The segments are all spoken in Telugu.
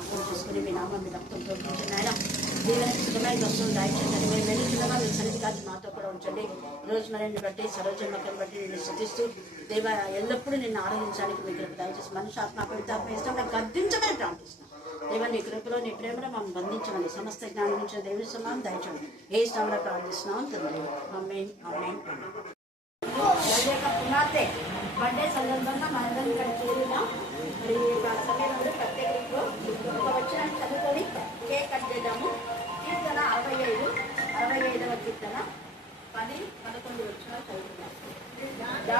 జ్ఞాపకం చేసుకుని మీ నామం మీ రక్తం తోడుకుంటున్న ఆయన దేవుని సుఖమైన వస్తువులు దాయించండి మేము వెళ్తుండగా మీ సన్నిధి కాదు మాతో కూడా ఉంచండి రోజు మరిని బట్టి సరోజన్మకం బట్టి నిన్ను శుద్ధిస్తూ దేవ ఎల్లప్పుడూ నిన్ను ఆరాధించడానికి మీ కృప దయచేసి మనిషి ఆత్మ పవిత్రాత్మ ఇష్టంగా గద్దించమని ప్రార్థిస్తున్నాను దేవ నీ కృపలో నీ ప్రేమలో మమ్మల్ని బంధించమని సమస్త జ్ఞానం నుంచి దేవుని సమానం దయచండి ఏ ఇష్టంలో ప్రార్థిస్తున్నాం తండ్రి అమ్మేన్ అమ్మేన్ యొక్క బర్త్డే సందర్భంగా మనందరం ఇక్కడ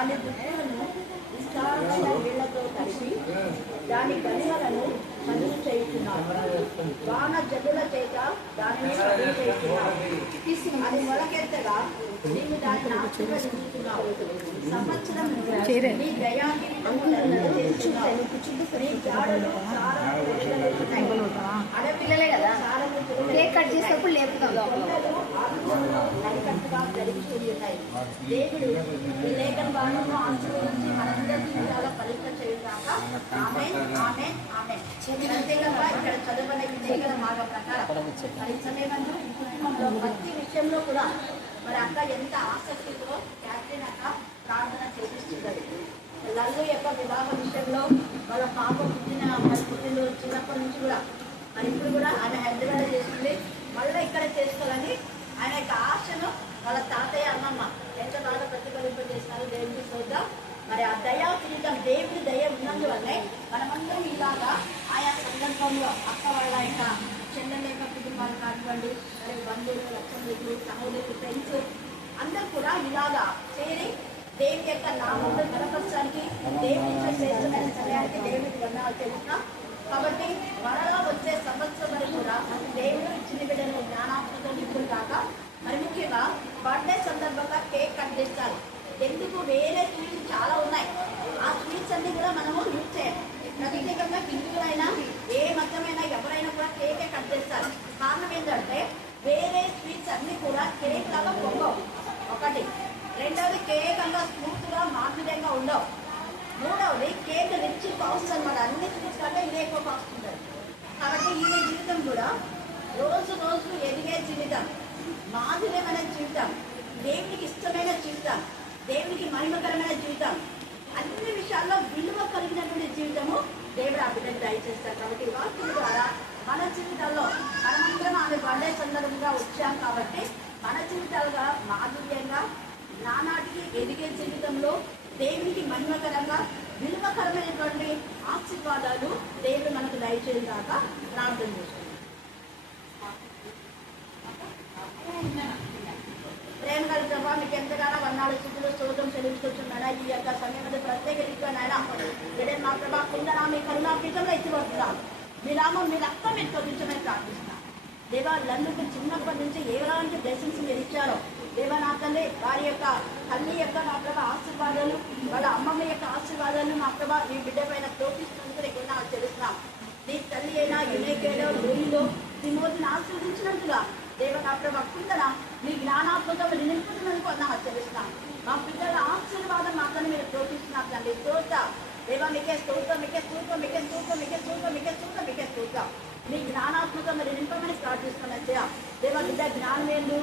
దాని దుఃఖులను విస్తారమైన నీళ్ళతో కలిపి దాని చేయుచున్నారు వాన జల్లుల చేత దానిని చేస్తున్నారు. అది మొలకెత్తగా నీవు దాన్ని సంవత్సరం నీ దయాన్ని నీ జాడలు కదా. కేక్ కట్ చేసినప్పుడు లేపుతాం. జరిగిపోయి ఉన్నాయి దేవుడు ఈ లేఖన భాగంలో ఆశీర్వదించి ఆమె ఆమె ఆమె ఇక్కడ చదవని ఈ లేఖన భాగం ప్రకారం మరి కుటుంబంలో ప్రతి విషయంలో కూడా మరి అక్క ఎంత ఆసక్తితో క్యాప్టెన్ అక్క ప్రార్థన చేపిస్తున్నది లల్లు యొక్క వివాహ విషయంలో వాళ్ళ పాప పుట్టిన మరి పుట్టిన చిన్నప్పటి నుంచి కూడా మరి ఇప్పుడు కూడా ఆమె హైదరాబాద్ చేస్తుంది మళ్ళీ ఇక్కడ చేసుకోవాలని ఆయన యొక్క ఆశను వాళ్ళ తాతయ్య అమ్మమ్మ ఎంత బాగా ప్రతిఫలింప చేస్తారు దేవుడికి చూద్దాం. మరి ఆ దయా కిరీటం దేవుడి దయ ఉన్నందువల్లే మనమందరం ఇలాగా ఆయా సందర్భంలో అక్క వాళ్ళ యొక్క చెల్లెల యొక్క కుటుంబాలు కానివ్వండి మరి బంధువులు లక్షణులు సహోదరులు ఫ్రెండ్స్ అందరూ కూడా ఇలాగా చేరి దేవుడి యొక్క నామంలో కనపరచడానికి దేవుడి చేస్తున్న సమయానికి దేవుడికి వందనాలు తెలుస్తాం కాబట్టి మరలా వచ్చే సంవత్సరం వరకు కూడా దేవుడు ఇచ్చిన బిడ్డలు జ్ఞానాత్మక నిపుణులు కాక మరి ముఖ్యంగా బర్త్డే సందర్భంగా కేక్ కట్ చేస్తారు. ఎందుకు? వేరే స్వీట్స్ చాలా ఉన్నాయి. ఆ స్వీట్స్ అన్ని కూడా మనము యూజ్ చేయాలి. ప్రత్యేకంగా హిందువులైనా ఏ మతమైనా ఎవరైనా కూడా కేకే కట్ చేస్తారు. కారణం ఏంటంటే వేరే స్వీట్స్ అన్ని కూడా కేక్ లాగా పొంగవు. ఒకటి. రెండవది కేక్ అంతా స్మూత్గా మాధుర్యంగా ఉండవు. మూడవది కేక్ రిచ్ కాస్ట్ అనమాట అన్ని స్వీట్స్ కంటే ఇదే ఎక్కువ కాస్ట్ ఉంటుంది. కాబట్టి ఈ జీవితం కూడా రోజు రోజు ఎదిగే జీవితం. మాధుర్యమైన జీవితం. దేవునికి ఇష్టమైన జీవితం. దేవునికి మహిమకరమైన జీవితం. అన్ని విషయాల్లో విలువ కలిగినటువంటి జీవితము దేవుడు ఆ బిడ్డకు దయచేస్తారు కాబట్టి వాక్యం ద్వారా మన జీవితాల్లో మనమందరం ఆమె బర్త్డే సందర్భంగా వచ్చాం కాబట్టి మన జీవితాలుగా మాధుర్యంగా నానాటికి ఎదిగే జీవితంలో దేవునికి మహిమకరంగా విలువకరమైనటువంటి ఆశీర్వాదాలు దేవుడు మనకు దయచేయగాక ప్రార్థన చేస్తాం ప్రేమ గల ప్రభా మీకు ఎంతగానో వన్నాడు స్థితిలో స్తోత్రం చెల్లించుకుంటున్నాడా ఈ యొక్క సమయంలో ప్రత్యేక రీతిగా నాయన మా ప్రభా కింద మీ కరుణా పీఠంలో ఎత్తిపడుతున్నాను మీ నామం మీ రక్తం మీరు తొలగించమని ప్రార్థిస్తున్నాను దేవా లందుకు చిన్నప్పటి నుంచి ఎలాంటి బ్లెస్సింగ్స్ మీరు ఇచ్చారో దేవా నా తల్లి వారి యొక్క తల్లి యొక్క నా ప్రభా ఆశీర్వాదాలు వాళ్ళ అమ్మమ్మ యొక్క ఆశీర్వాదాలు మా ప్రభా ఈ బిడ్డ పైన ప్రోపిస్తున్నందుకు నాకు తెలుస్తున్నాం నీ తల్లి అయినా యునైకేలో లూయిలో తిమోతిని ఆశీర్వదించినట్టుగా దేవ నా ప్రభా మీ జ్ఞానాత్మకం నింపుతున్నందుకు నాకు తెలుస్తున్నాం మా పిల్లల ఆశీర్వాదం మాత్రమే మీరు ప్రోపిస్తున్నారు తండ్రి. స్తోత్ర. దేవ మీకే స్తోత్రం మీకే స్తోత్రం మీకే స్తోత్రం మీకే స్తోత్రం మీకే స్తోత్రం మీకే స్తోత్రం. మీ జ్ఞానాత్మకం నింపమని ప్రార్థిస్తున్నాం దేవ బిడ్డ జ్ఞానమేందు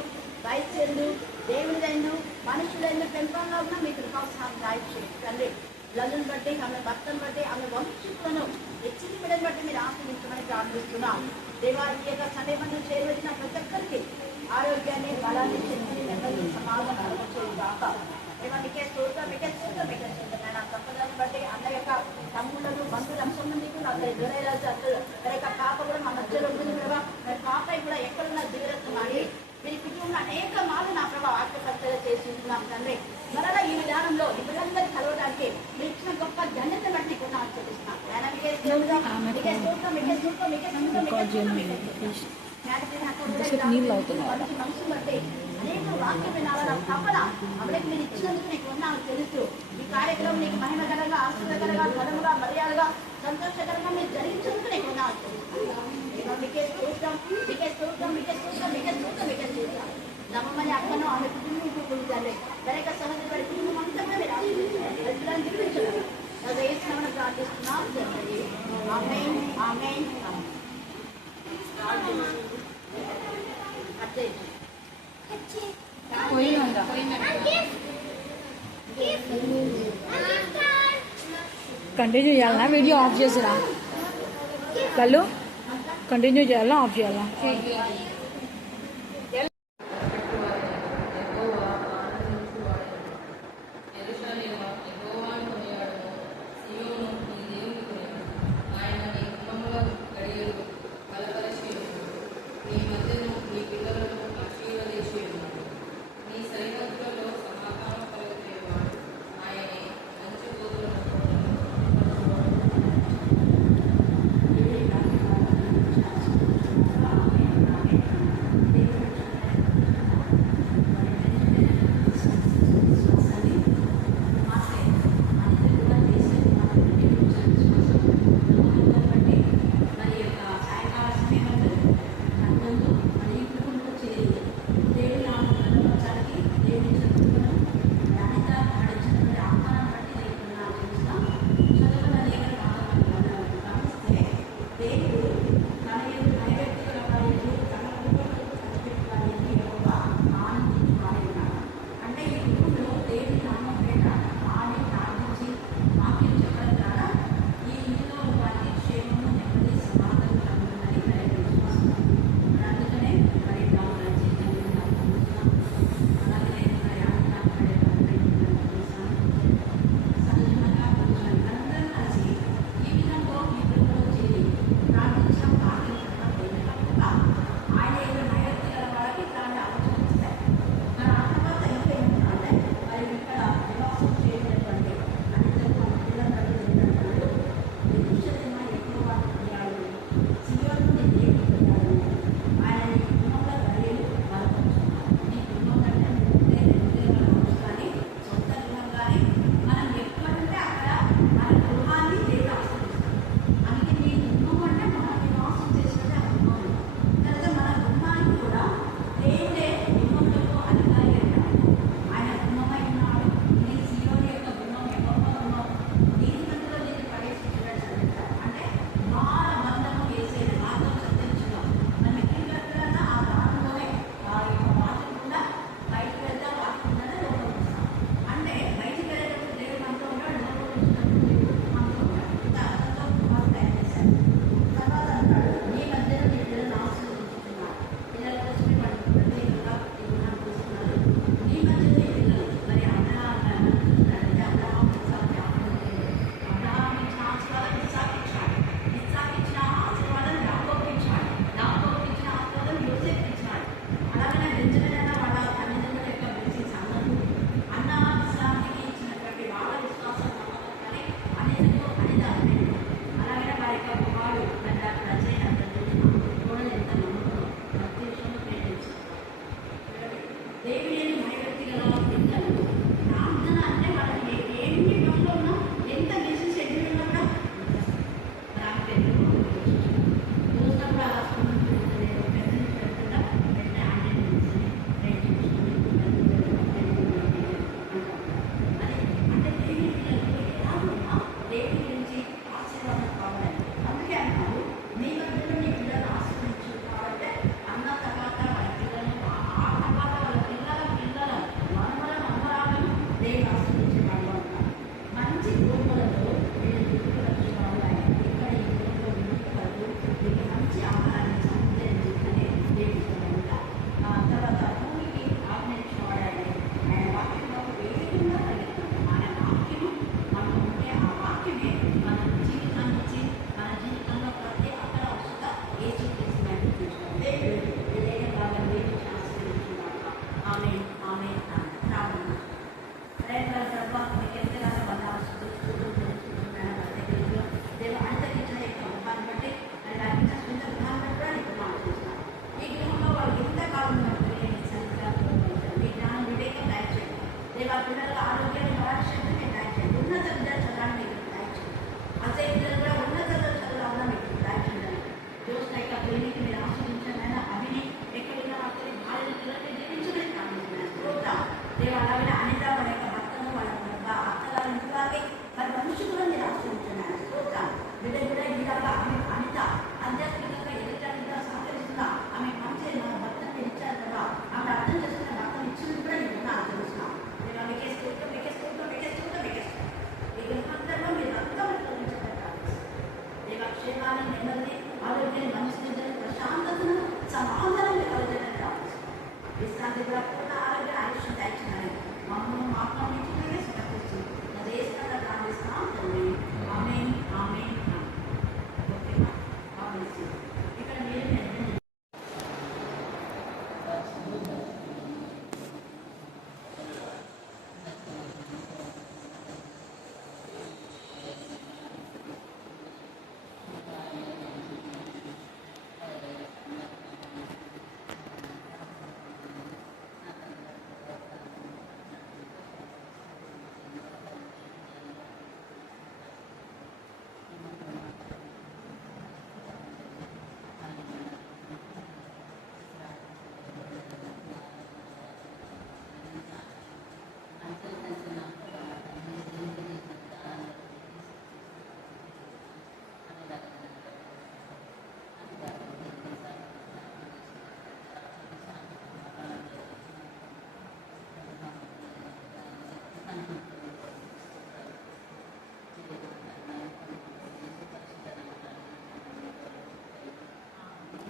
వైద్యులు దేవుడైందు మనుషులైందు పెంపంలో ఉన్న మీ కృపాసనాన్ని దాయిచేయండి తండ్రి. లల్లుని బట్టి ఆమె భర్తను బట్టి ఆమె వంశులను హెచ్చిన బిడ్డను బట్టి మీరు ఆశ్రయించమని ప్రార్థిస్తున్నాం. దేవాది యొక్క సమయంలో చేరువచ్చిన ప్రతి ఒక్కరికి ఆరోగ్యాన్ని బలాన్ని శక్తిని నెమ్మది సమాధానం చేయుగాక దేవా మీకే స్తోత్రం మీకే స్తోత్రం మీకే స్తోత్రం నా సంపదలను బట్టి అందరి యొక్క తమ్ముళ్ళను బంధువులు అంశం మీకు అందరి దొరైరాజు అందరూ పాప కూడా మా మధ్యలో ఉంటుంది ప్రభా మరి పాప కూడా ఎక్కడున్న దిగరత్నం అని మీరు కుటుంబంలో అనేక మార్లు నా ప్రభావ ఆత్మకర్తలు చేసి ఉంటున్నాం తండ్రి మరలా ఈ విధానంలో ఈ పిల్లలందరినీ కలవడానికి మీరు ఇచ్చిన గొప్ప ధన్యత బట్టి నీకు నాకు చూపిస్తున్నాం నాయనా, మీకే స్తోత్రం, మీకే స్తోత్రం, మీకే స్తోత్రం, మీకే స్తోత్రం, మీకే స్తోత్రం, మీకే స్తోత్రం. జ్ఞానకి నాకు కూడా నీళ్ళు అవుతున్నాయి. మంచి అనేక వాక్యం వినాలన్న తపన అప్పుడైతే మీరు ఇచ్చినందుకు నీకు నాకు తెలుసు ఈ కార్యక్రమం నీకు మహిమకరంగా ఆశ్చర్యకరంగా ఘనముగా మర్యాదగా సంతోషకరంగా మీరు జరిగించేందుకు నీకు మీకే స్తోత్రం మీకే స్తోత్రం మీకే స్తోత్రం మీకే స్తోత్రం మీకే స్తోత్రం నమ్మని అక్కను ఆమె కుటుంబం కుటుంబాలే దరేక సహజ కుటుంబం అంతా మీరు ఆశీర్వదించండి. హృదయస్మరణ ప్రార్థిస్తున్నాం తండ్రి ఆమెన్ ఆమెన్. పోయిందా కంటిన్యూ చేయాలనా? వీడియో ఆఫ్ చేసిరా? కళ్ళు కంటిన్యూ చేయాలా ఆఫ్ చేయాలా?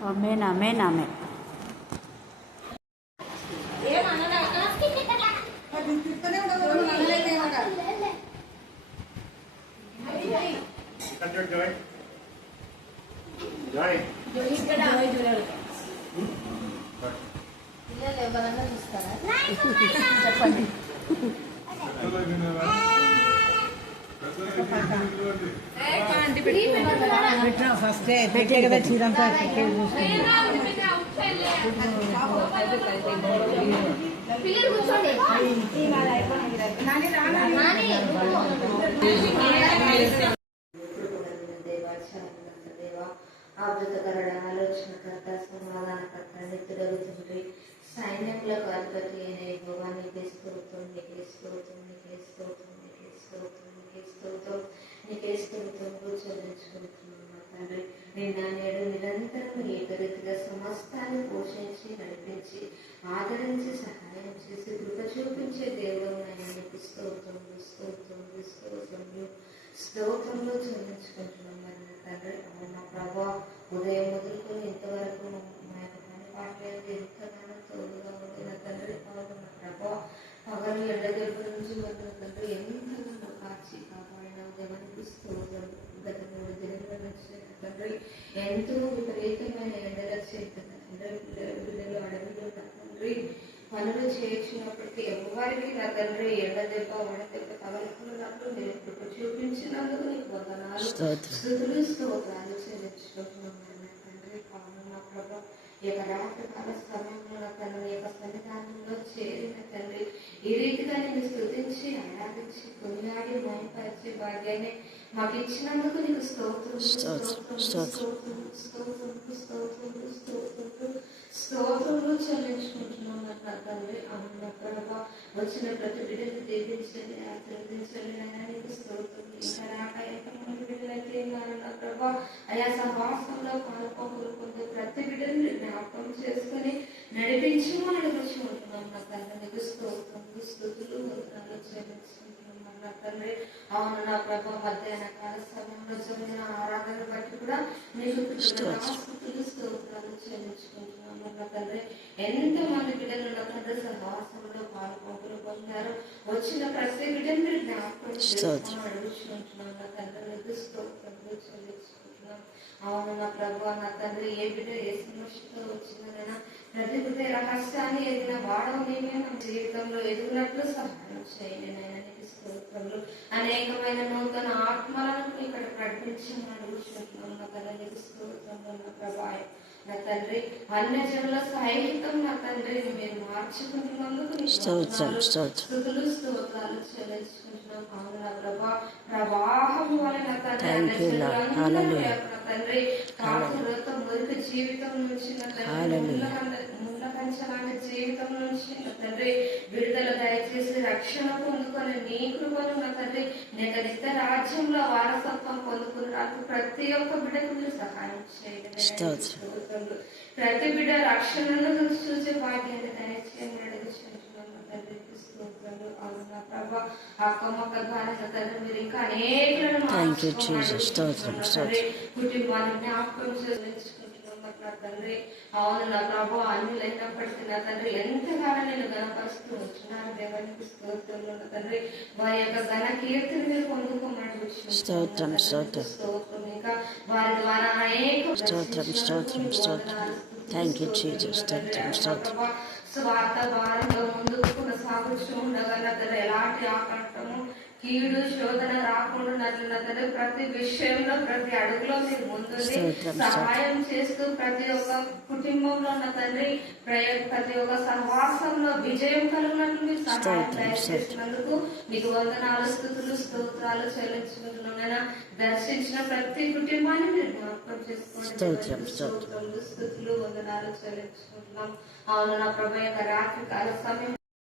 ఆమేన్ ఆమేన్ ఆమేన్ ఇక్కడ చూడు జాయ్ జాయ్ పిల్లలు ఎవరన్నా చూస్తారా పిల్లలు కూర్చోండి నాని, ఆబ్దకరణ ఆలోచనకర్త సమాధానకర్త నిత్యుడగుతుంది సైన్యములకు అధిపతి అయిన యెహోవా నీకే స్తోత్రం నీకే స్తోత్రం నీకే స్తోత్రం నీకే స్తోత్రం నీకే స్తోత్రం. నీకే స్తోత్రం చెల్లించుకుంటున్నాను తండ్రి. నిన్న నేడు నిరంతరం ఏకరీతిగా సమస్తాన్ని పోషించి నడిపించి ఆదరించి సహాయం చేసి కృప చూపించే దేవుడు ఆయన నీకు స్తోత్రం స్తోత్రం స్తోత్రం. స్తోత్రంలో చెల్లించుకుంటున్నాం మరి తండ్రి. అవును నా ప్రభా ఉదయం మొదలుకొని ఇంతవరకు మా యొక్క పని పాటలేదు ఎంతగానో తోడుగా ఉంది నా తండ్రి. అవును నా ప్రభా పగలు ఎండ నుంచి మరి తండ్రి ఎంతగానో కాచి కాపాడిన స్తోత్రం. గత మూడు తండ్రి ఎంతో విపరీతమైన ఎండల చేత తండ్రి పిల్లలు అడవిలో నా తండ్రి పనులు చేయించినప్పటికీ ఎవరికి నా తండ్రి ఎండ దెబ్బ వడ దెబ్బ తగలుకున్నప్పుడు మీరు కృప చూపించినందుకు నీకు వందనాలు స్థుతులు స్తోత్రాలు చెల్లించుకుంటున్నాం నా తండ్రి అవును నా ప్రభా ఈ యొక్క రాత్రికాల సమయంలో తండ్రి యొక్క సన్నిధానంలో చేరిన తండ్రి ఈ రీతిగా నేను స్థుతించి ఆరాధించి కొనియాడి మహిపరిచి భాగ్యాన్ని మాకు ఇచ్చినందుకు నీకు స్తోత్రం. స్తోత్రం స్తోత్రం స్తోత్రం స్తోత్రం స్తోత్రం స్తోత్రములు చెల్లించుకుంటున్నాం నా తండ్రి అమ్మ ప్రభా వచ్చిన ప్రతి బిడ్డను దీవించండి ఆశీర్వదించండి నాయనా నీకు స్తోత్రం ఇంకా రాక ప్రభా అయా సహవాసంలో పాల్పొందే ప్రతి బిడ్డని జ్ఞాపకం చేసుకొని నడిపించమని అడుగుచుకుంటున్నాం నా తండ్రి. నీకు స్తోత్రం స్థుతులు వందనాలు చెల్లించుకుంటున్నాం నా తండ్రి. అవును నా ప్రభా మధ్యాహ్న కాల సమయంలో జరిగిన ఆరాధన బట్టి కూడా నీకు స్థుతులు స్తోత్రాలు చెల్లించుకుంటున్నాం నా తండ్రి. ఎంత మంది బిడ్డలు నా తండ్రి సహవాసంలో పాల్పొంపులు పొందారు వచ్చిన ప్రతి బిడ్డని జ్ఞాపకం అడుగుచుకుంటున్నాం నా తండ్రి. అవును నా ప్రభు నా తండ్రి ఏ బిడ్డ ఏ సమస్యతో వచ్చిందనైనా ప్రతి బిడ్డ రహస్యాన్ని ఏదైనా వాడవ నేనే నా జీవితంలో ఎదుగునట్లు సహాయం చేయండి నీకు స్తోత్రములు. అనేకమైన నూతన ఆత్మలను ఇక్కడ ప్రకటించమని అడుగుతున్నాం నా తండ్రి నీకు స్తోత్రములు నా ప్రభాయ నా తండ్రి అన్య జనుల సహితం నా తండ్రి మీరు మార్చుకుంటున్నందుకు స్తోత్రాలు చెల్లించుకుంటున్నాం. అవును నా ప్రభా ప్రవాహం వల్ల నా తండ్రి తండ్రి కాకులతో మురికి జీవితం నుంచి తండ్రి ముళ్ళ- జీవితం నుంచి తండ్రి విడుదల దయచేసి రక్షణ పొందుకొని నీ కృపను నా తండ్రి నీకు నిత్య రాజ్యంలో వారసత్వం పొందుకున్నట్టు ప్రతి ఒక్క బిడ్డకు మీరు సహాయం చేయండి. ప్రతి బిడ్డ రక్షణను చూసే భాగ్యాన్ని దయచేయమని అడుగుచుంటున్నాం నా Thank you, మార్చుకోమని Jesus. స్తోత్రం, తండ్రి, కుటుంబాన్ని జ్ఞాపకం చేసుకుంటున్నాం నా తండ్రి అవును నా ప్రభు అన్ని లేనప్పటికీ నా తండ్రి ఎంతగానో నేను గణపరుస్తూ వచ్చినాను దేవానికి స్తోత్రంలో నా తండ్రి వారి యొక్క ఘన కీర్తిని మీరు పొందుకోమని వచ్చినాను. స్తోత్రం, స్తోత్రం. స్తోత్రం ఇంకా వారి ద్వారా అనేక స్తోత్రం, స్తోత్రం, స్తోత్రం. Thank you, Jesus. స్తోత్రం, స్తోత్రం. స్వార్థ భారంగా ముందుకు కొనసాగుతూ ఉండగా నా తండ్రి ఎలాంటి ఆకటము కీడు శోధన రాకుండా నా తండ్రి ప్రతి విషయంలో ప్రతి అడుగులో మీరు ముందుండి సహాయం చేస్తూ ప్రతి ఒక్క కుటుంబంలో నా తండ్రి ప్రతి ఒక్క సహవాసంలో విజయం కలిగినట్లు మీరు సహాయం దయచేసినందుకు మీకు వందనాలు స్థుతులు స్తోత్రాలు చెల్లించుకుంటున్నామైనా దర్శించిన ప్రతి కుటుంబాన్ని మీరు జ్ఞాపకం చేసుకోండి. స్థుతులు వందనాలు చెల్లించుకుంటున్నాం. అవును నా ప్రభు యొక్క రాత్రి కాల సమయం